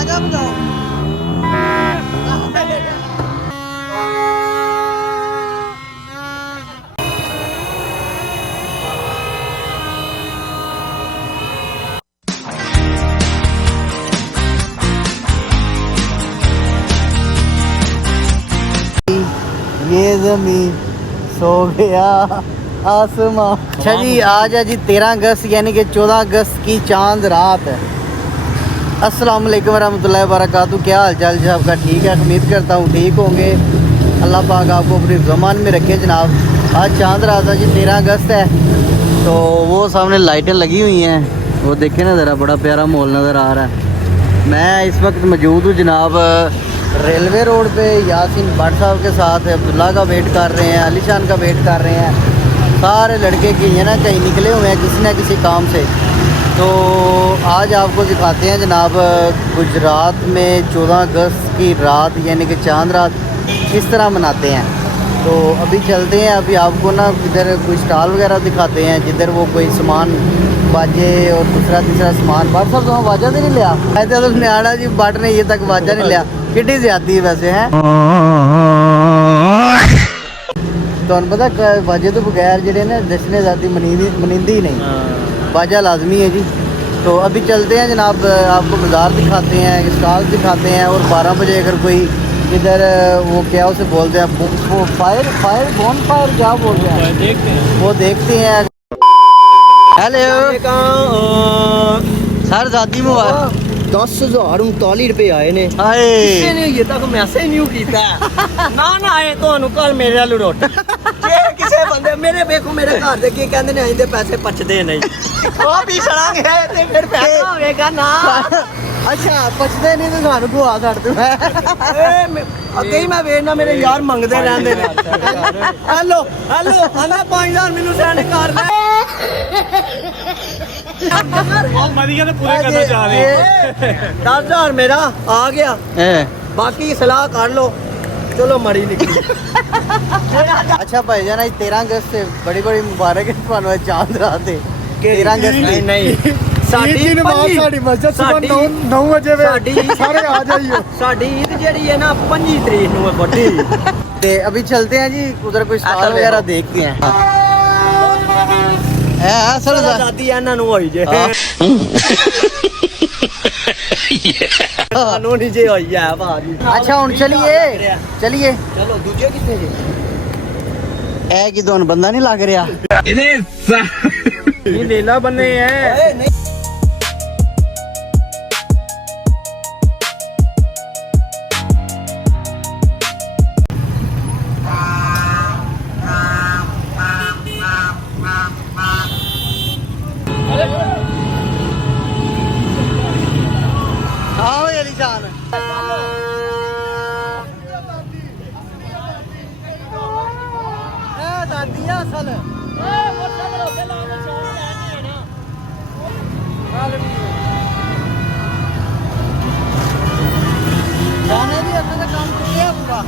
आजा बताओ। ये ज़मीन सो गया आसमां। अच्छा जी, आज है जी 13 अगस्त यानी कि 14 अगस्त की चांद रात है। अस्सलाम वालेकुम रहमतुल्लाहि व बरकातहू। क्या हाल चाल जी आपका? ठीक है, उम्मीद करता हूँ ठीक होंगे। अल्लाह पाक आपको अपनी ज़मान में रखे जनाब। आज चांद रात है जी, 13 अगस्त है। तो वो सामने लाइटें लगी हुई हैं, वो देखें ना ज़रा, बड़ा प्यारा माहौल नज़र आ रहा है। मैं इस वक्त मौजूद हूँ जनाब रेलवे रोड पे यासीन भट्ट साहब के साथ। अब्दुल्ला का वेट कर रहे हैं, अलीशान का वेट कर रहे हैं। सारे लड़के की है ना कहीं निकले हुए हैं किसी न किसी काम से। तो आज आपको दिखाते हैं जनाब गुजरात में 14 अगस्त की रात यानी कि चांद रात किस तरह मनाते हैं। तो अभी चलते हैं, अभी आपको ना इधर कोई स्टॉल वगैरह दिखाते हैं जिधर वो कोई सामान बाजे और दूसरा तीसरा सामान। बाट साहब तुम वाजा तो नहीं लिया? ऐसे तो न्याड़ा जी बाट ने ये तक वाजा नहीं लिया। किड्डी ज्यादा वैसे है तो पता वाजे तो बगैर जेडे ना जश्न आज़ादी मनींदी ही नहीं, वाजा लाजमी है जी। तो अभी चलते हैं जनाब, आपको बाज़ार दिखाते हैं, स्टॉल दिखाते हैं। और 12 बजे अगर कोई इधर वो क्या उसे बोलते हैं, वो फायर बोन फायर क्या बोलते हैं, देखते हैं, वो देखते हैं। हेलो सर, ज़ादी मुबारक। 10,039 रुपए आए ने। ਕਿਸੇ ਨੇ ਇਹ ਤੱਕ ਮੈਸੇਜ ਨਹੀਂ ਕੀਤਾ ਨਾ ਨਾ ਆਏ ਤੁਹਾਨੂੰ ਕੱਲ ਮੇਰੇ ਨਾਲ ਰੋਟੀ ਜੇ ਕਿਸੇ ਬੰਦੇ ਮੇਰੇ ਵੇਖੋ ਮੇਰੇ ਘਰ ਦੇ ਕੀ ਕਹਿੰਦੇ ਨੇ ਆਇੰਦੇ ਪੈਸੇ ਪਚਦੇ ਨਹੀਂ ਉਹ ਵੀ ਸੜਾਂਗੇ ਤੇ ਫਿਰ ਪੈਸਾ ਹੋਵੇਗਾ ਨਾ। ਅੱਛਾ ਪਚਦੇ ਨਹੀਂ ਤੇ ਤੁਹਾਨੂੰ ਗੁਆ ਛੱਡ ਦੂੰ। ਅੱਗੇ ਹੀ ਮੈਂ ਵੇਖਣਾ ਮੇਰੇ ਯਾਰ ਮੰਗਦੇ ਰਹਿੰਦੇ ਨੇ। ਹੈਲੋ ਹੈਲੋ ਆਨਾ 5000 ਮੈਨੂੰ ਸੈਂਡ ਕਰ ਲੈ। मदिया तो पूरे करना चाह रहे हैं। 10,000 मेरा आ गया, बाकी सलाह कर लो। चलो मड़ी निकली। अच्छा भाई जान, 13 अगस्त से बड़ी बड़ी मुबारक है ਤੁਹਾਨੂੰ ਚਾਂਦ ਰਾਤ ਦੇ। 13 अगस्त नहीं ਸਾਡੀ ਮਸਜਿਦ ਸਵੇਰ 9 ਵਜੇ ਸਾਰੇ ਆ ਜਾਈਓ। ਸਾਡੀ ਈਦ ਜਿਹੜੀ ਹੈ ਨਾ 25 ਤਰੀਕ ਨੂੰ ਹੈ ਵੱਡੀ। ਤੇ अभी चलते हैं जी उधर कोई स्टॉल वगैरह देखते हैं। असल ਦਾਦੀ ਇਹਨਾਂ ਨੂੰ ਹੋਈ ਜੇ ਸਾਨੂੰ ਨਹੀਂ ਜੇ ਹੋਈ ਆ ਭਾਜੀ। अच्छा हुन चलिए ਚਲੋ ਦੂਜੇ ਕਿੱਥੇ ਜੇ ए कि दोन बंदा नहीं लग रहा ये लीला बने हैं। आओ यारी जान दादी असल जाने दी अपने काम किया पूरा।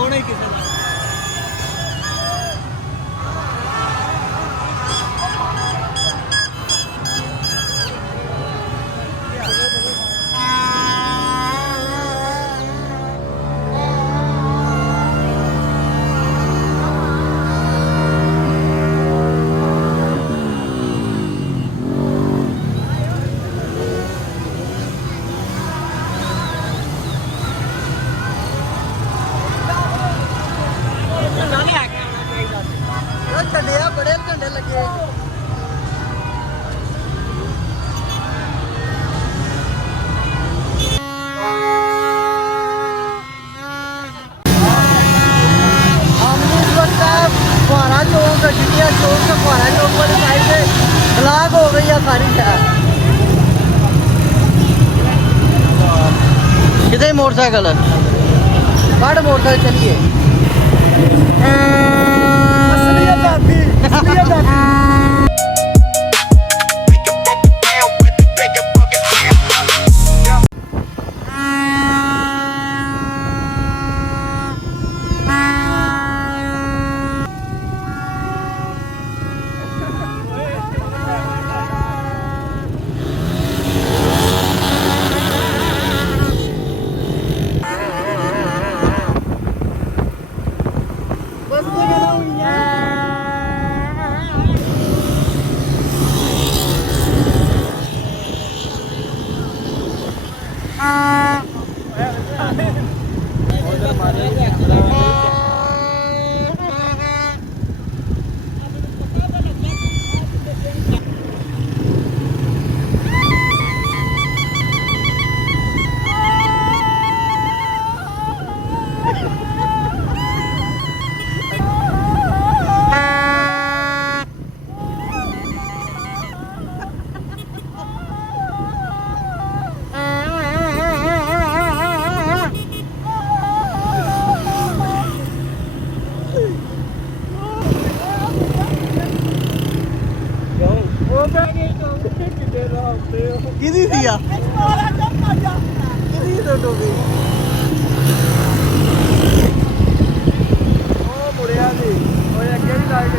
ਕੋਣਾ ਹੀ ਕਿਸੇ ਦਾ ਝੰਡੇ ਆ ਬੜੇ ਝੰਡੇ ਲੱਗੇ फुहारा चौक जिटिया चौक से फुहारा चौक वाली साइड से ब्लॉक हो गई है सारी शहर किधर मोटरसाइकिल कट मोटरसाइकिल चलिए असलियत आती असलियत आती किदी दिया किदी तो टोपी ओ मुड़िया दी ओए अगे भी लाइट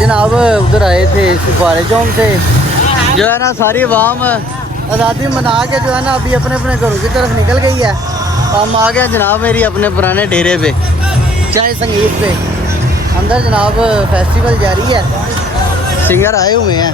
जनाब उधर आए थे फुहारे चौक से जो है ना सारी आवाम आज़ादी मना के जो है ना अभी अपने अपने घरों की तरफ निकल गई है। हम आ गए जनाब मेरी अपने पुराने डेरे पे चाय संगीत पे अंदर जनाब फेस्टिवल जारी है सिंगर आए हुए हैं।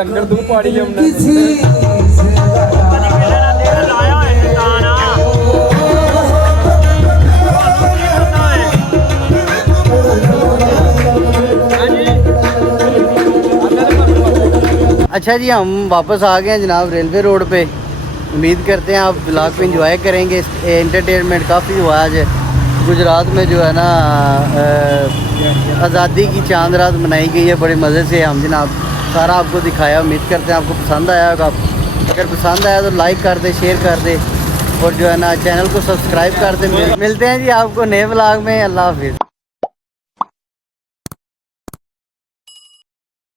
लंगर तू पाड़ी जमना ਲਾਇਆ ਹੋਇਆ ਇਨਸਾਨ ਆ अच्छा जी, हम वापस आ गए हैं जनाब रेलवे रोड पे। उम्मीद करते हैं आप ब्लॉग पे एंजॉय करेंगे। एंटरटेनमेंट काफ़ी हुआ आज गुजरात में जो है ना आज़ादी की चांद रात मनाई गई है बड़े मज़े से। हम जनाब सारा आपको दिखाया। उम्मीद करते हैं आपको पसंद आया होगा। अगर पसंद आया तो लाइक कर दे, शेयर कर दे और जो है ना चैनल को सब्सक्राइब कर दे। मिलते हैं जी आपको नए ब्लॉग में। अल्लाह हाफिज़।